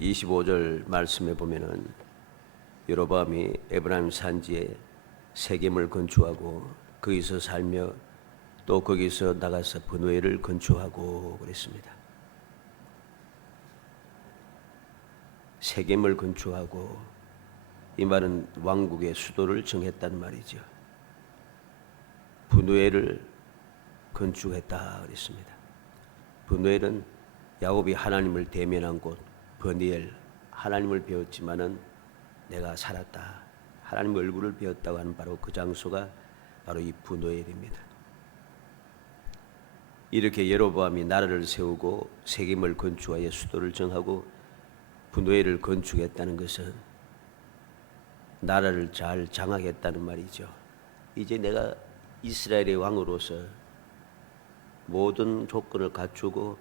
25절 말씀에 보면은 여로보암이 에브라임 산지에 세겜을 건축하고 거기서 살며 또 거기서 나가서 브누엘을 건축하고 그랬습니다. 세겜을 건축하고 이 말은 왕국의 수도를 정했단 말이죠. 브누엘을 건축했다 그랬습니다. 브누엘은 야곱이 하나님을 대면한 곳, 브니엘, 하나님을 배웠지만은 내가 살았다, 하나님 얼굴을 배웠다고 하는 바로 그 장소가 바로 이 브누엘입니다. 이렇게 여로보암이 나라를 세우고 세겜을 건축하여 수도를 정하고 브누엘을 건축했다는 것은 나라를 잘 장악했다는 말이죠. 이제 내가 이스라엘의 왕으로서 모든 조건을 갖추고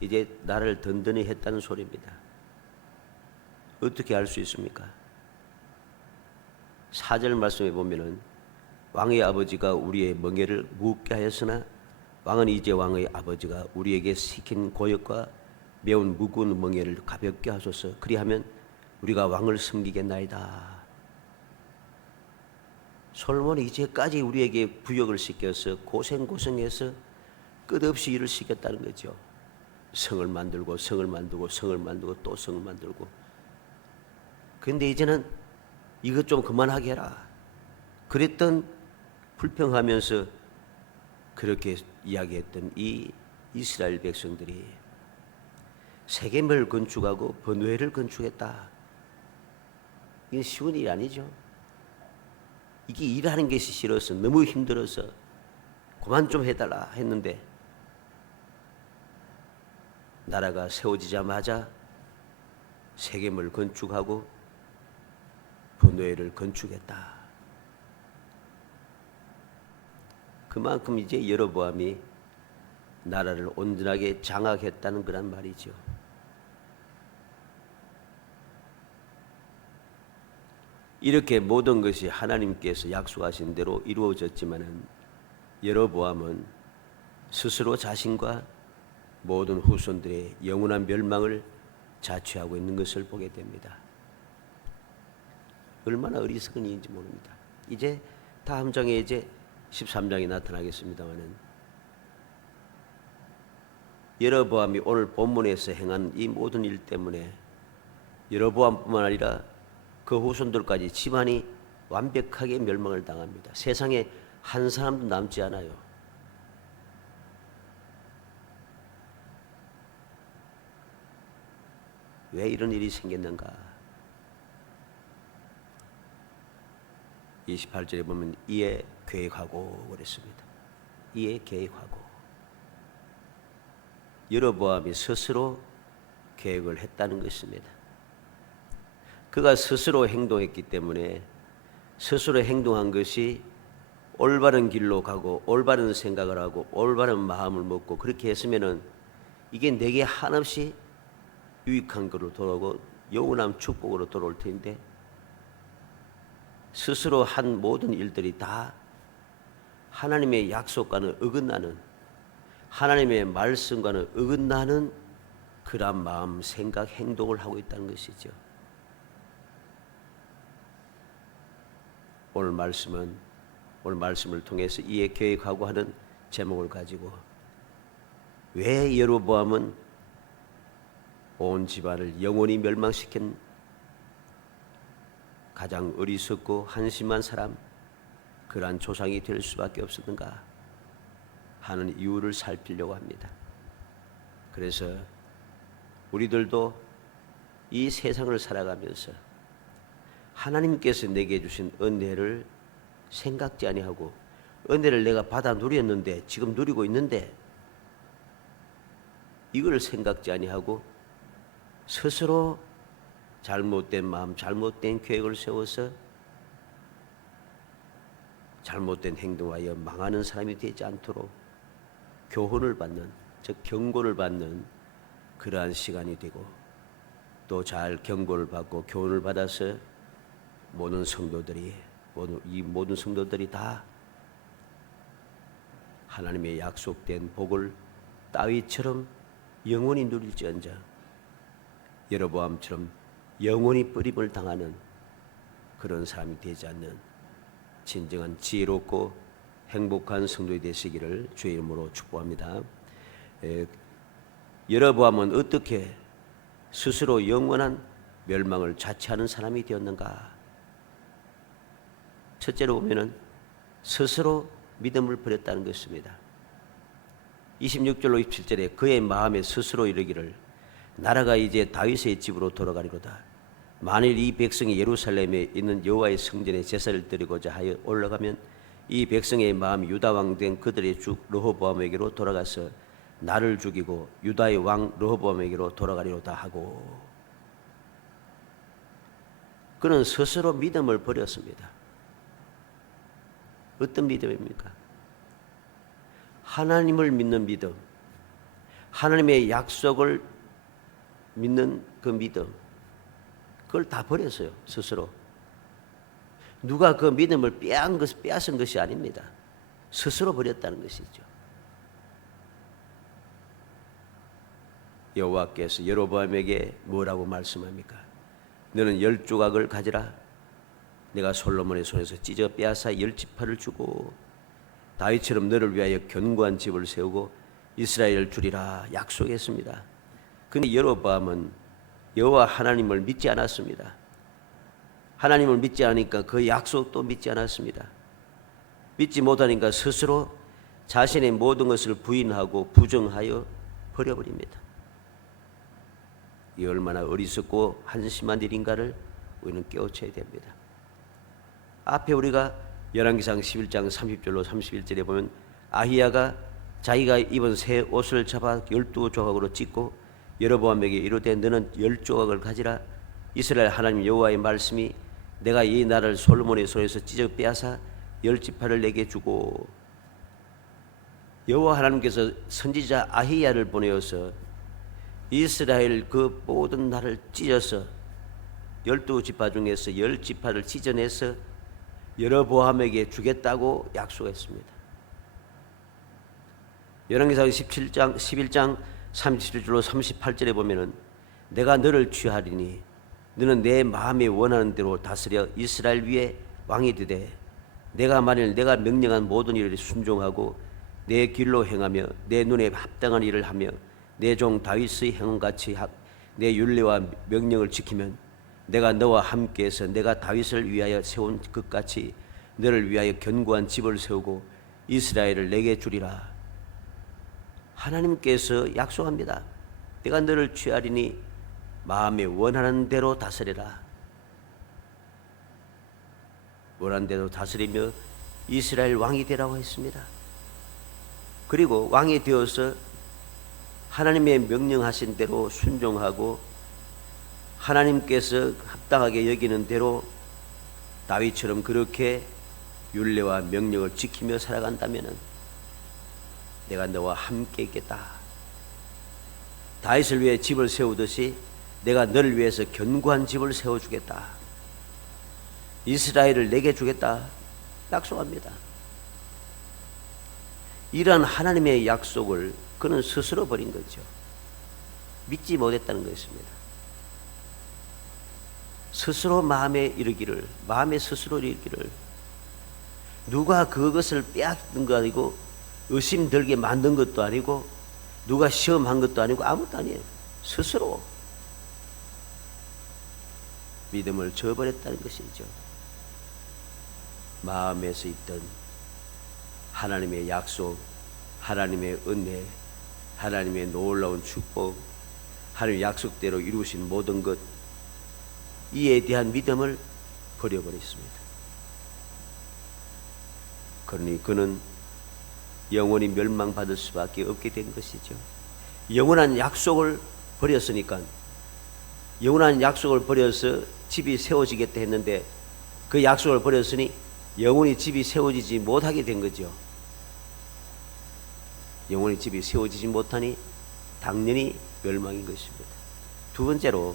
이제 나라를 든든히 했다는 소리입니다. 어떻게 알 수 있습니까? 4절 말씀에 보면은 왕의 아버지가 우리의 멍에를 무겁게 하였으나 왕은 이제 왕의 아버지가 우리에게 시킨 고역과 매운 무거운 멍에를 가볍게 하소서. 그리하면 우리가 왕을 섬기겠나이다. 솔로몬이 이제까지 우리에게 부역을 시켜서 고생해서 끝없이 일을 시켰다는 거죠. 성을 만들고 성을 만들고 성을 만들고 또 성을 만들고. 그런데 이제는 이것 좀 그만하게 해라. 그랬던 불평하면서 그렇게 이야기했던 이 이스라엘 백성들이 세겜을 건축하고 브누엘을 건축했다. 이게 쉬운 일이 아니죠. 이게 일하는 것이 싫어서 너무 힘들어서 그만 좀 해달라 했는데 나라가 세워지자마자 세겜을 건축하고 브누엘을 건축했다. 그만큼 이제 여로보암이 나라를 온전하게 장악했다는 그런 말이죠. 이렇게 모든 것이 하나님께서 약속하신 대로 이루어졌지만은 여로보암은 스스로 자신과 모든 후손들의 영원한 멸망을 자취하고 있는 것을 보게 됩니다. 얼마나 어리석은 일인지 모릅니다. 이제 다음 장에 이제 13장이 나타나겠습니다만은 여로보암이 오늘 본문에서 행한 이 모든 일 때문에 여로보암뿐만 아니라 그 후손들까지 집안이 완벽하게 멸망을 당합니다. 세상에 한 사람도 남지 않아요. 왜 이런 일이 생겼는가? 28절에 보면 이에 계획하고 그랬습니다. 이에 계획하고. 여로보암이 스스로 계획을 했다는 것입니다. 그가 스스로 행동했기 때문에 스스로 행동한 것이 올바른 길로 가고 올바른 생각을 하고 올바른 마음을 먹고 그렇게 했으면은 이게 내게 한없이 유익한 것으로 돌아오고 영원한 축복으로 돌아올 텐데 스스로 한 모든 일들이 다 하나님의 약속과는 어긋나는, 하나님의 말씀과는 어긋나는 그러한 마음, 생각, 행동을 하고 있다는 것이죠. 오늘 말씀을 통해서 이에 계획하고 하는 제목을 가지고 왜 여로보암은 온 집안을 영원히 멸망시킨 가장 어리석고 한심한 사람, 그러한 조상이 될 수밖에 없었는가 하는 이유를 살피려고 합니다. 그래서 우리들도 이 세상을 살아가면서 하나님께서 내게 주신 은혜를 생각지 아니하고 은혜를 내가 받아 누렸는데 지금 누리고 있는데 이걸 생각지 아니하고 스스로 잘못된 마음, 잘못된 계획을 세워서 잘못된 행동하여 망하는 사람이 되지 않도록 교훈을 받는, 즉 경고를 받는 그러한 시간이 되고 또 잘 경고를 받고 교훈을 받아서 모든 성도들이 다 하나님의 약속된 복을 다윗처럼 영원히 누릴지언정 여로보암처럼 영원히 뿌림을 당하는 그런 사람이 되지 않는 진정한 지혜롭고 행복한 성도이 되시기를 주의 이름으로 축복합니다. 여로보암은 어떻게 스스로 영원한 멸망을 자처하는 사람이 되었는가? 첫째로 보면은 스스로 믿음을 버렸다는 것입니다. 26절로 27절에 그의 마음에 스스로 이르기를 나라가 이제 다윗의 집으로 돌아가리로다. 만일 이 백성이 예루살렘에 있는 여호와의 성전에 제사를 드리고자 하여 올라가면 이 백성의 마음이 유다 왕 된 그들의 주 르호보암에게로 돌아가서 나를 죽이고 유다의 왕 르호보암에게로 돌아가리로다 하고, 그는 스스로 믿음을 버렸습니다. 어떤 믿음입니까? 하나님을 믿는 믿음, 하나님의 약속을 믿는 그 믿음, 그걸 다 버렸어요. 스스로. 누가 그 믿음을 빼앗은 것이 아닙니다. 스스로 버렸다는 것이죠. 여호와께서 여로보암에게 뭐라고 말씀합니까? 너는 10조각을 가지라. 내가 솔로몬의 손에서 찢어 빼앗아 10지파를 주고 다윗처럼 너를 위하여 견고한 집을 세우고 이스라엘을 주리라 약속했습니다. 그런데 여로보암은 여호와 하나님을 믿지 않았습니다. 하나님을 믿지 않으니까 그 약속도 믿지 않았습니다. 믿지 못하니까 스스로 자신의 모든 것을 부인하고 부정하여 버려버립니다. 이 얼마나 어리석고 한심한 일인가를 우리는 깨우쳐야 됩니다. 앞에 우리가 열왕기상 11장 30절로 31절에 보면 아히야가 자기가 입은 새 옷을 잡아 12조각으로 찢고 여로보암에게 이르되 너는 10조각을 가지라. 이스라엘 하나님 여호와의 말씀이 내가 이 나라를 솔로몬의 손에서 찢어 빼앗아 10지파를 내게 주고, 여호와 하나님께서 선지자 아히야를 보내어서 이스라엘 그 모든 나라를 찢어서 12지파 중에서 10지파를 찢어내서 여로보암에게 주겠다고 약속했습니다. 열왕기상 11장 37절로 38절에 보면은 내가 너를 취하리니 너는 내 마음에 원하는 대로 다스려 이스라엘 위에 왕이 되되 내가 만일 내가 명령한 모든 일을 순종하고 내 길로 행하며 내 눈에 합당한 일을 하며 내 종 다윗의 행함같이 내 율례와 명령을 지키면 내가 너와 함께해서 내가 다윗을 위하여 세운 것 같이 너를 위하여 견고한 집을 세우고 이스라엘을 내게 주리라. 하나님께서 약속합니다. 내가 너를 취하리니 마음에 원하는 대로 다스리라. 원하는 대로 다스리며 이스라엘 왕이 되라고 했습니다. 그리고 왕이 되어서 하나님의 명령하신 대로 순종하고 하나님께서 합당하게 여기는 대로 다윗처럼 그렇게 율례와 명령을 지키며 살아간다면 내가 너와 함께 있겠다. 다윗을 위해 집을 세우듯이 내가 너를 위해서 견고한 집을 세워주겠다. 이스라엘을 내게 주겠다 약속합니다. 이러한 하나님의 약속을 그는 스스로 버린 거죠. 믿지 못했다는 것입니다. 스스로 마음에 스스로 이르기를 누가 그것을 빼앗은 거 아니고 의심 들게 만든 것도 아니고 누가 시험한 것도 아니고 아무것도 아니에요. 스스로 믿음을 저버렸다는 것이죠. 마음에서 있던 하나님의 약속, 하나님의 은혜, 하나님의 놀라운 축복, 하나님의 약속대로 이루신 모든 것, 이에 대한 믿음을 버려버렸습니다. 그러니 그는 영원히 멸망받을 수밖에 없게 된 것이죠. 영원한 약속을 버렸으니까, 영원한 약속을 버려서 집이 세워지겠다 했는데 그 약속을 버렸으니 영원히 집이 세워지지 못하게 된 거죠. 영원히 집이 세워지지 못하니 당연히 멸망인 것입니다. 두 번째로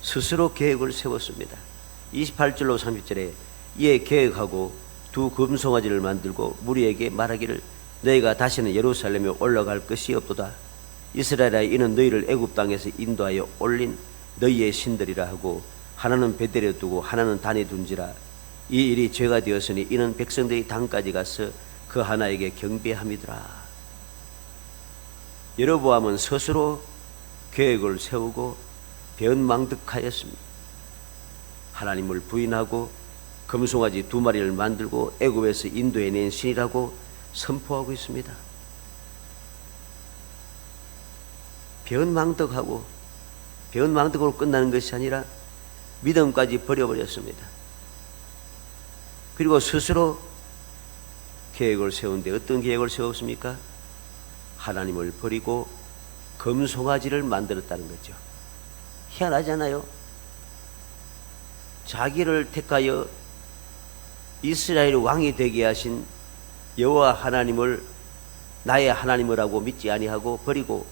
스스로 계획을 세웠습니다. 28절로 30절에 이에 계획하고 두 금송아지를 만들고 무리에게 말하기를 너희가 다시는 예루살렘에 올라갈 것이 없도다. 이스라엘아, 이는 너희를 애굽 땅에서 인도하여 올린 너희의 신들이라 하고 하나는 베델에 두고 하나는 단에 둔지라. 이 일이 죄가 되었으니 이는 백성들이 단까지 가서 그 하나에게 경배함이더라. 여로보암은 스스로 계획을 세우고 배은망덕하였습니다. 하나님을 부인하고 금송아지 2마리를 만들고 애굽에서 인도해낸 신이라고 선포하고 있습니다. 배은망덕하고 배은망덕으로 끝나는 것이 아니라 믿음까지 버려버렸습니다. 그리고 스스로 계획을 세운데 어떤 계획을 세웠습니까? 하나님을 버리고 금송아지를 만들었다는 거죠. 희한하잖아요. 자기를 택하여 이스라엘 왕이 되게 하신 여호와 하나님을 나의 하나님이라고 믿지 아니하고 버리고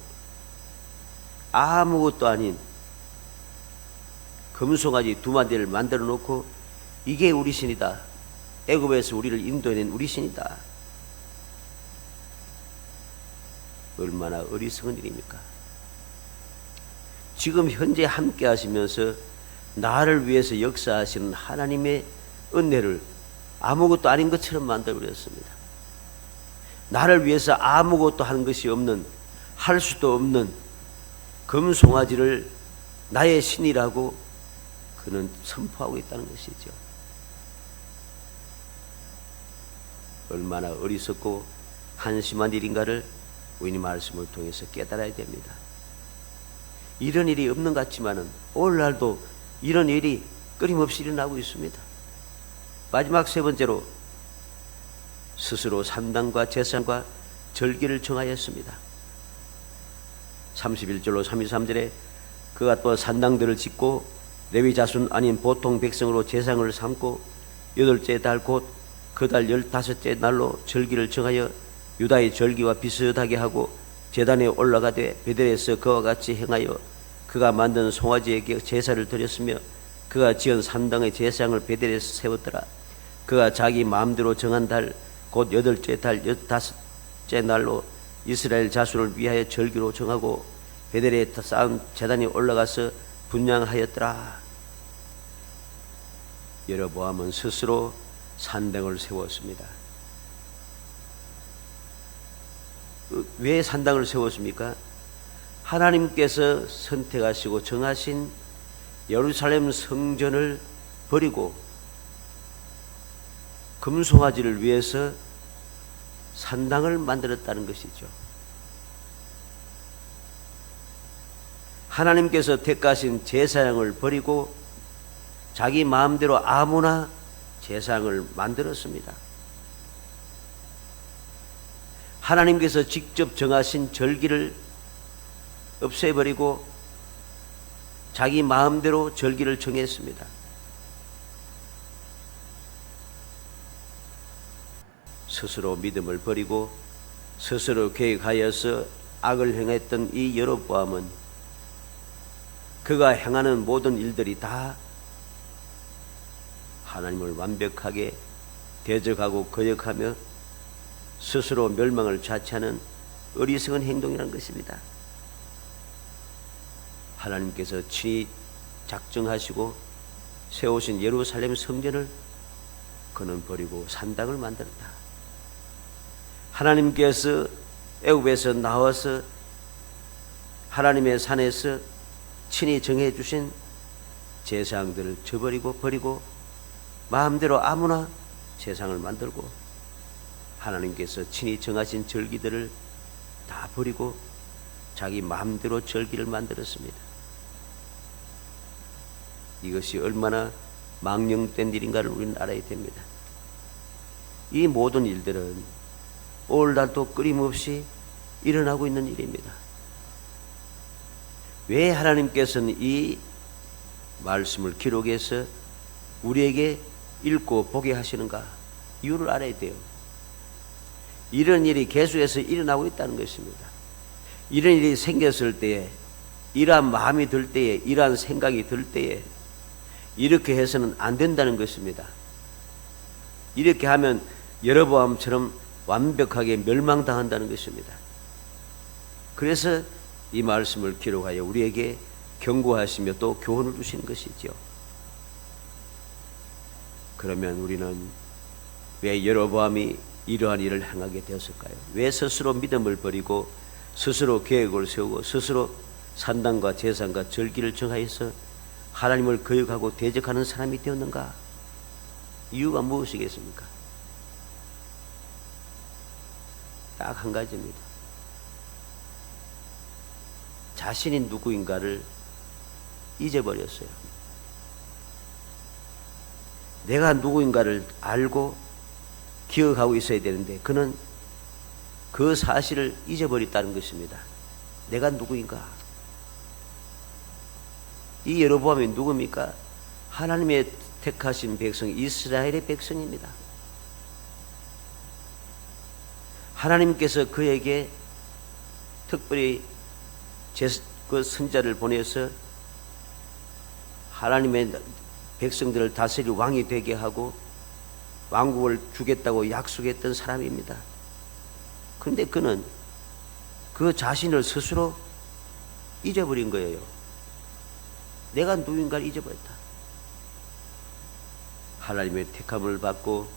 아무것도 아닌 금송아지 2마리를 만들어 놓고 이게 우리 신이다. 애굽에서 우리를 인도해낸 우리 신이다. 얼마나 어리석은 일입니까? 지금 현재 함께 하시면서 나를 위해서 역사하시는 하나님의 은혜를 아무것도 아닌 것처럼 만들어버렸습니다. 나를 위해서 아무것도 하는 것이 없는, 할 수도 없는 금송아지를 나의 신이라고 그는 선포하고 있다는 것이죠. 얼마나 어리석고 한심한 일인가를 우리 말씀을 통해서 깨달아야 됩니다. 이런 일이 없는 것 같지만은 오늘날도 이런 일이 끊임없이 일어나고 있습니다. 마지막 3번째로 스스로 산당과 제사장과 절기를 정하였습니다. 31절로 33절에 그가 또 산당들을 짓고 레위 자손 아닌 보통 백성으로 제사장을 삼고 8째 달 곧 그 달 15째 날로 절기를 정하여 유다의 절기와 비슷하게 하고 제단에 올라가되 베델에서 그와 같이 행하여 그가 만든 송아지에게 제사를 드렸으며 그가 지은 산당의 제사장을 베델에서 세웠더라. 그가 자기 마음대로 정한 달 곧 8째 달 15째 날로 이스라엘 자손을 위하여 절기로 정하고 베델에 쌓은 제단에 올라가서 분향하였더라. 여로보암은 스스로 산당을 세웠습니다. 왜 산당을 세웠습니까? 하나님께서 선택하시고 정하신 예루살렘 성전을 버리고 금송아지를 위해서 산당을 만들었다는 것이죠. 하나님께서 택하신 제사장을 버리고 자기 마음대로 아무나 제사장을 만들었습니다. 하나님께서 직접 정하신 절기를 없애버리고 자기 마음대로 절기를 정했습니다. 스스로 믿음을 버리고 스스로 계획하여서 악을 행했던 이 여로보암은 그가 행하는 모든 일들이 다 하나님을 완벽하게 대적하고 거역하며 스스로 멸망을 자처하는 어리석은 행동이라는 것입니다. 하나님께서 친히 작정하시고 세우신 예루살렘 성전을 그는 버리고 산당을 만들었다. 하나님께서 애굽에서 나와서 하나님의 산에서 친히 정해 주신 제사장들을 저버리고 버리고 마음대로 아무나 제상을 만들고 하나님께서 친히 정하신 절기들을 다 버리고 자기 마음대로 절기를 만들었습니다. 이것이 얼마나 망령된 일인가를 우리는 알아야 됩니다. 이 모든 일들은 오늘날도 끊임없이 일어나고 있는 일입니다. 왜 하나님께서는 이 말씀을 기록해서 우리에게 읽고 보게 하시는가? 이유를 알아야 돼요. 이런 일이 계속해서 일어나고 있다는 것입니다. 이런 일이 생겼을 때에, 이러한 마음이 들 때에, 이러한 생각이 들 때에 이렇게 해서는 안 된다는 것입니다. 이렇게 하면 여로보암처럼 완벽하게 멸망당한다는 것입니다. 그래서 이 말씀을 기록하여 우리에게 경고하시며 또 교훈을 주시는 것이죠. 그러면 우리는 왜 여로보암이 이러한 일을 행하게 되었을까요? 왜 스스로 믿음을 버리고 스스로 계획을 세우고 스스로 산당과 제사과 절기를 정하여서 하나님을 거역하고 대적하는 사람이 되었는가? 이유가 무엇이겠습니까? 딱 한 가지입니다. 자신이 누구인가를 잊어버렸어요. 내가 누구인가를 알고 기억하고 있어야 되는데 그는 그 사실을 잊어버렸다는 것입니다. 내가 누구인가? 이 여로보암이 누굽니까? 하나님의 택하신 백성, 이스라엘의 백성입니다. 하나님께서 그에게 특별히 그 선자를 보내서 하나님의 백성들을 다스릴 왕이 되게 하고 왕국을 주겠다고 약속했던 사람입니다. 그런데 그는 그 자신을 스스로 잊어버린 거예요. 내가 누군가를 잊어버렸다. 하나님의 택함을 받고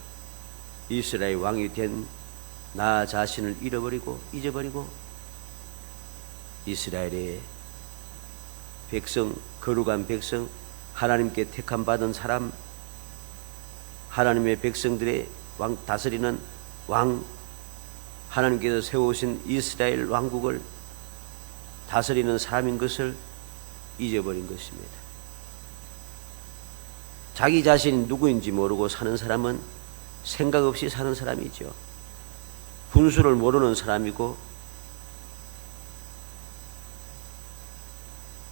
이스라엘 왕이 된 나 자신을 잊어버리고 이스라엘의 백성, 거룩한 백성, 하나님께 택함 받은 사람, 하나님의 백성들의 왕, 다스리는 왕, 하나님께서 세우신 이스라엘 왕국을 다스리는 사람인 것을 잊어버린 것입니다. 자기 자신이 누구인지 모르고 사는 사람은 생각 없이 사는 사람이죠. 분수를 모르는 사람이고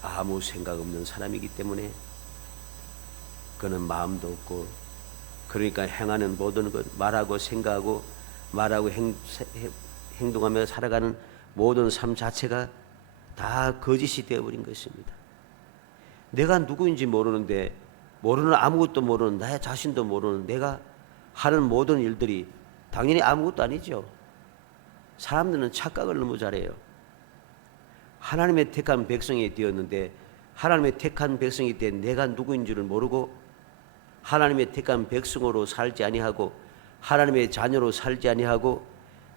아무 생각 없는 사람이기 때문에 그는 마음도 없고, 그러니까 행하는 모든 것, 말하고 생각하고 말하고 행동하며 살아가는 모든 삶 자체가 다 거짓이 되어버린 것입니다. 내가 누구인지 모르는데, 모르는, 아무것도 모르는, 나 자신도 모르는 내가 하는 모든 일들이 당연히 아무것도 아니죠. 사람들은 착각을 너무 잘해요. 하나님의 택한 백성이 되었는데, 하나님의 택한 백성이 된 내가 누구인 줄을 모르고 하나님의 택한 백성으로 살지 아니하고 하나님의 자녀로 살지 아니하고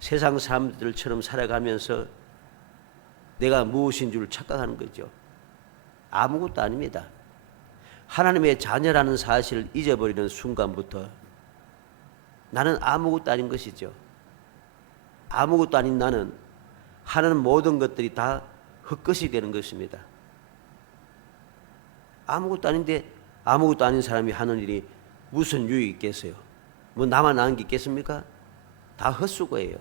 세상 사람들처럼 살아가면서 내가 무엇인 줄 착각하는 거죠. 아무것도 아닙니다. 하나님의 자녀라는 사실을 잊어버리는 순간부터 나는 아무것도 아닌 것이죠. 아무것도 아닌 나는 하는 모든 것들이 다 헛것이 되는 것입니다. 아무것도 아닌데 아무것도 아닌 사람이 하는 일이 무슨 유익이 있겠어요? 뭐 나만 아는 게 있겠습니까? 다 헛수고예요.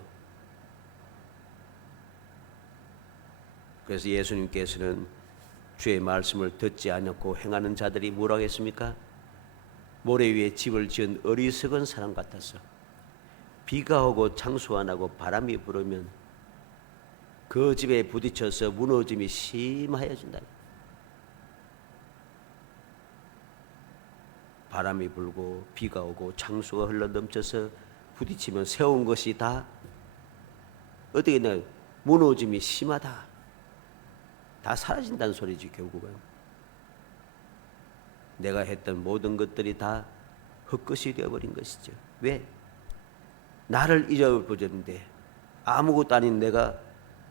그래서 예수님께서는 주의 말씀을 듣지 않고 행하는 자들이 뭐라고 했습니까? 모래 위에 집을 지은 어리석은 사람 같아서 비가 오고 창수가 나고 바람이 불으면 그 집에 부딪혀서 무너짐이 심하여진다. 바람이 불고 비가 오고 창수가 흘러넘쳐서 부딪히면 세운 것이 다 어떻게 되나 무너짐이 심하다. 다 사라진다는 소리지. 결국은 내가 했던 모든 것들이 다 헛것이 되어버린 것이죠. 왜? 나를 잊어버렸는데 아무것도 아닌 내가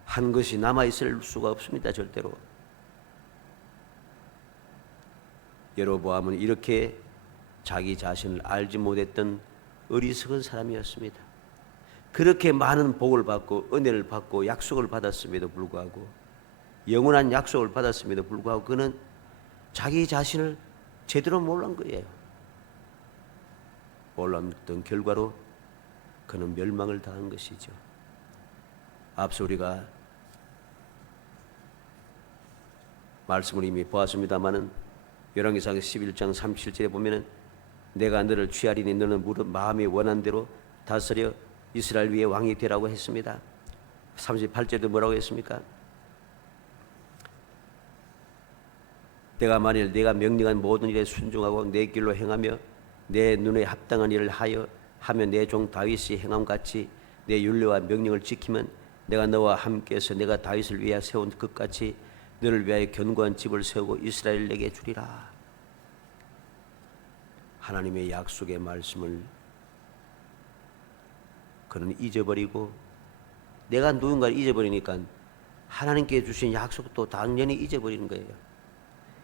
한 것이 남아있을 수가 없습니다. 절대로. 여로보암은 이렇게 자기 자신을 알지 못했던 어리석은 사람이었습니다. 그렇게 많은 복을 받고 은혜를 받고 약속을 받았음에도 불구하고, 영원한 약속을 받았음에도 불구하고 그는 자기 자신을 제대로 몰란 거예요. 몰랐던 결과로 그는 멸망을 당한 것이죠. 앞서 우리가 말씀을 이미 보았습니다마는 열왕기상 11장 37절에 보면은 내가 너를 취하리니 너는 마음이 원한 대로 다스려 이스라엘 위에 왕이 되라고 했습니다. 38절도 뭐라고 했습니까? 내가 만일 내가 명령한 모든 일에 순종하고 내 길로 행하며 내 눈에 합당한 일을 하며 내 종 다윗이 행함같이 내 율례와 명령을 지키면 내가 너와 함께해서 내가 다윗을 위하여 세운 끝같이 너를 위하여 견고한 집을 세우고 이스라엘 내게 주리라. 하나님의 약속의 말씀을 그는 잊어버리고, 내가 누군가를 잊어버리니까 하나님께 주신 약속도 당연히 잊어버리는 거예요.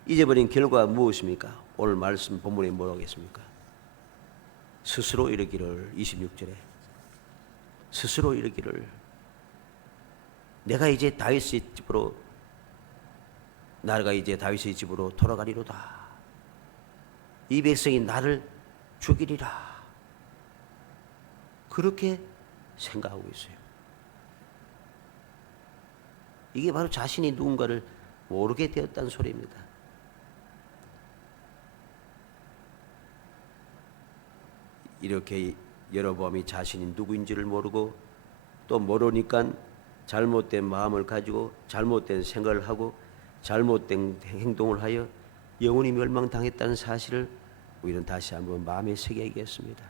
잊어버린 결과가 무엇입니까? 오늘 말씀 본문에 뭐라고 했습니까? 스스로 이르기를, 26절에 스스로 이르기를, 내가 이제 다윗의 집으로, 나라가 이제 다윗의 집으로 돌아가리로다. 이 백성이 나를 죽이리라. 그렇게 생각하고 있어요. 이게 바로 자신이 누군가를 모르게 되었다는 소리입니다. 이렇게 여로보암이 자신이 누구인지를 모르고, 또 모르니까 잘못된 마음을 가지고 잘못된 생각을 하고 잘못된 행동을 하여 영원히 멸망당했다는 사실을 우리는 다시 한번 마음에 새겨야겠습니다.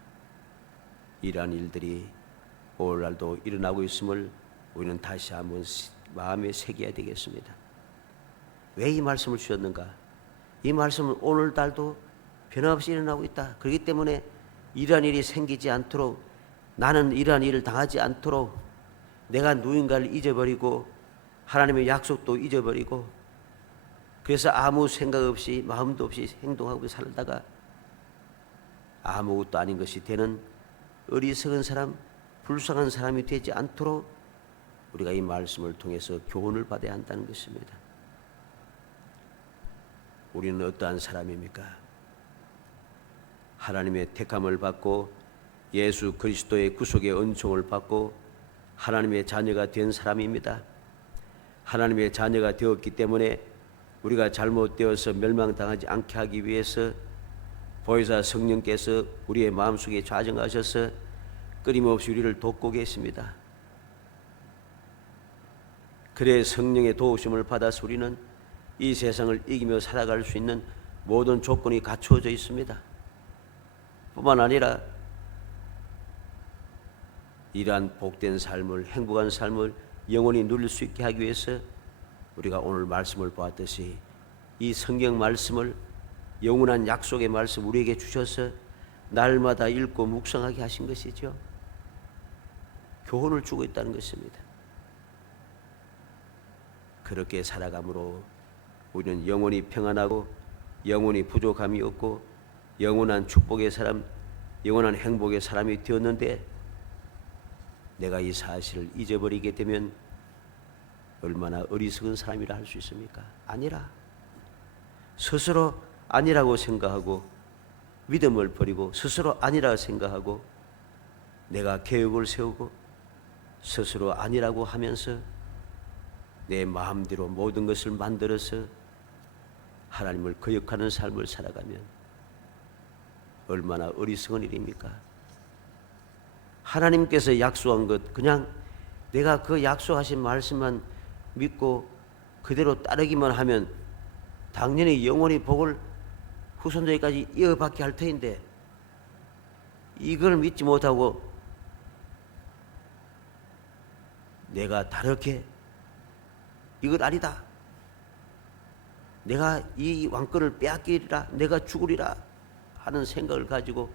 이러한 일들이 오늘날도 일어나고 있음을 우리는 다시 한번 마음에 새겨야 되겠습니다. 왜 이 말씀을 주셨는가? 이 말씀은 오늘날도 변함없이 일어나고 있다. 그렇기 때문에 이러한 일이 생기지 않도록, 나는 이러한 일을 당하지 않도록 내가 누군가를 잊어버리고 하나님의 약속도 잊어버리고, 그래서 아무 생각 없이 마음도 없이 행동하고 살다가 아무것도 아닌 것이 되는 어리석은 사람, 불쌍한 사람이 되지 않도록 우리가 이 말씀을 통해서 교훈을 받아야 한다는 것입니다. 우리는 어떠한 사람입니까? 하나님의 택함을 받고 예수 그리스도의 구속의 은총을 받고 하나님의 자녀가 된 사람입니다. 하나님의 자녀가 되었기 때문에 우리가 잘못되어서 멸망당하지 않게 하기 위해서 보혜사 성령께서 우리의 마음속에 좌정하셔서 끊임없이 우리를 돕고 계십니다. 그래 성령의 도우심을 받아서 우리는 이 세상을 이기며 살아갈 수 있는 모든 조건이 갖추어져 있습니다. 뿐만 아니라 이러한 복된 삶을, 행복한 삶을 영원히 누릴 수 있게 하기 위해서 우리가 오늘 말씀을 보았듯이 이 성경 말씀을, 영원한 약속의 말씀 우리에게 주셔서 날마다 읽고 묵상하게 하신 것이죠. 교훈을 주고 있다는 것입니다. 그렇게 살아감으로 우리는 영원히 평안하고 영원히 부족함이 없고 영원한 축복의 사람, 영원한 행복의 사람이 되었는데, 내가 이 사실을 잊어버리게 되면 얼마나 어리석은 사람이라 할 수 있습니까? 아니라 스스로 아니라고 생각하고 믿음을 버리고 스스로 아니라 생각하고 내가 계획을 세우고 스스로 아니라고 하면서 내 마음대로 모든 것을 만들어서 하나님을 거역하는 삶을 살아가면 얼마나 어리석은 일입니까? 하나님께서 약속한 것, 그냥 내가 그 약속하신 말씀만 믿고 그대로 따르기만 하면 당연히 영원히 복을 후손들에게까지 이어받게 할 터인데, 이걸 믿지 못하고 내가 다르게 이건 아니다, 내가 이 왕권을 빼앗기리라, 내가 죽으리라 하는 생각을 가지고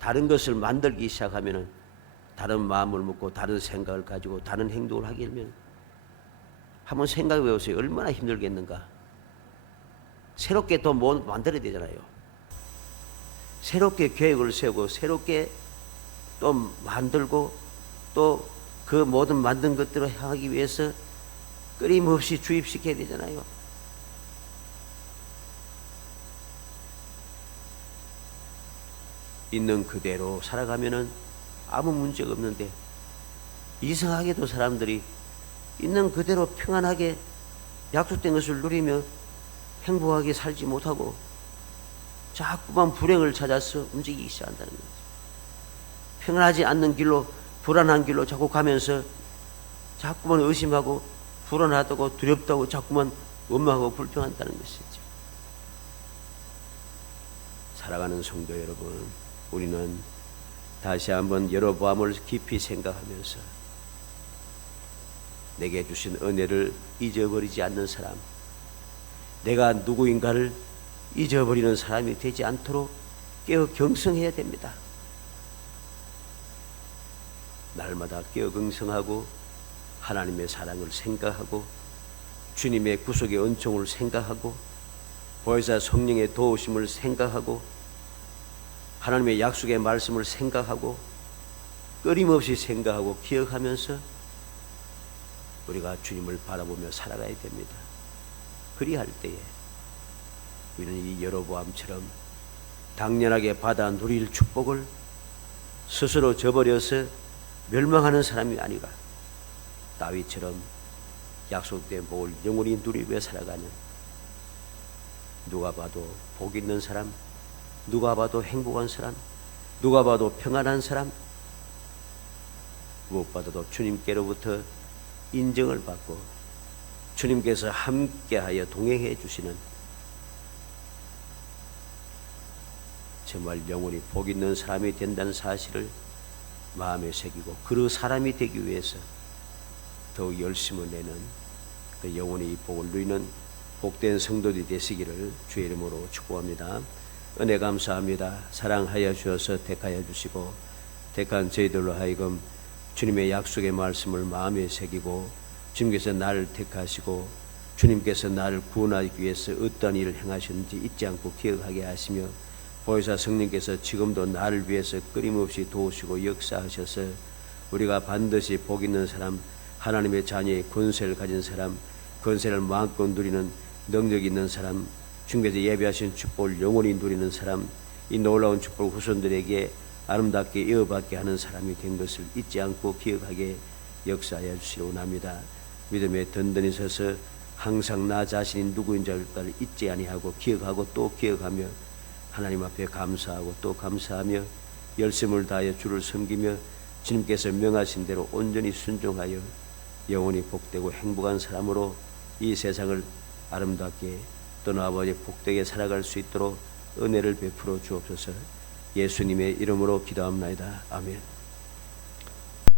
다른 것을 만들기 시작하면, 다른 마음을 먹고 다른 생각을 가지고 다른 행동을 하게 되면, 한번 생각해 보세요. 얼마나 힘들겠는가. 새롭게 또 뭐 만들어야 되잖아요. 새롭게 계획을 세우고 새롭게 또 만들고 또 그 모든 만든 것들을 향하기 위해서 끊임없이 주입시켜야 되잖아요. 있는 그대로 살아가면은 아무 문제가 없는데, 이상하게도 사람들이 있는 그대로 평안하게 약속된 것을 누리며 행복하게 살지 못하고 자꾸만 불행을 찾아서 움직이기 시작한다는 거죠. 평안하지 않는 길로, 불안한 길로 자꾸 가면서 자꾸만 의심하고 불안하다고 두렵다고 자꾸만 원망하고 불평한다는 것이죠. 살아가는 성도 여러분, 우리는 다시 한번 여로보암을 깊이 생각하면서 내게 주신 은혜를 잊어버리지 않는 사람, 내가 누구인가를 잊어버리는 사람이 되지 않도록 깨어 경성해야 됩니다. 날마다 깨어 경성하고 하나님의 사랑을 생각하고 주님의 구속의 은총을 생각하고 보혜사 성령의 도우심을 생각하고 하나님의 약속의 말씀을 생각하고 끊임없이 생각하고 기억하면서 우리가 주님을 바라보며 살아가야 됩니다. 그리할 때에 우리는 이 여로보암처럼 당연하게 받아 누릴 축복을 스스로 저버려서 멸망하는 사람이 아니라 다윗처럼 약속된 복을 영원히 누리며 살아가는, 누가 봐도 복 있는 사람, 누가 봐도 행복한 사람, 누가 봐도 평안한 사람, 무엇보다도 주님께로부터 인정을 받고 주님께서 함께하여 동행해 주시는 정말 영원히 복 있는 사람이 된다는 사실을 마음에 새기고 그 사람이 되기 위해서 더욱 열심을 내는 그 영원히 이 복을 누리는 복된 성도들이 되시기를 주의 이름으로 축복합니다. 은혜 감사합니다. 사랑하여 주셔서 택하여 주시고 택한 저희들로 하여금 주님의 약속의 말씀을 마음에 새기고 주님께서 나를 택하시고 주님께서 나를 구원하기 위해서 어떠한 일을 행하셨는지 잊지 않고 기억하게 하시며 보혜사 성령께서 지금도 나를 위해서 끊임없이 도우시고 역사하셔서 우리가 반드시 복 있는 사람, 하나님의 자녀의 권세를 가진 사람, 권세를 마음껏 누리는 능력 있는 사람, 주님께서 예배하신 축복을 영원히 누리는 사람, 이 놀라운 축복을 후손들에게 아름답게 이어받게 하는 사람이 된 것을 잊지 않고 기억하게 역사하여 주시기 원합니다. 믿음에 든든히 서서 항상 나 자신이 누구인지를 잊지 아니하고 기억하고 또 기억하며 하나님 앞에 감사하고 또 감사하며 열심을 다하여 주를 섬기며 주님께서 명하신 대로 온전히 순종하여 영원히 복되고 행복한 사람으로 이 세상을 아름답게 또는 아버지의 복되게 살아갈 수 있도록 은혜를 베풀어 주옵소서. 예수님의 이름으로 기도합나이다. 아멘.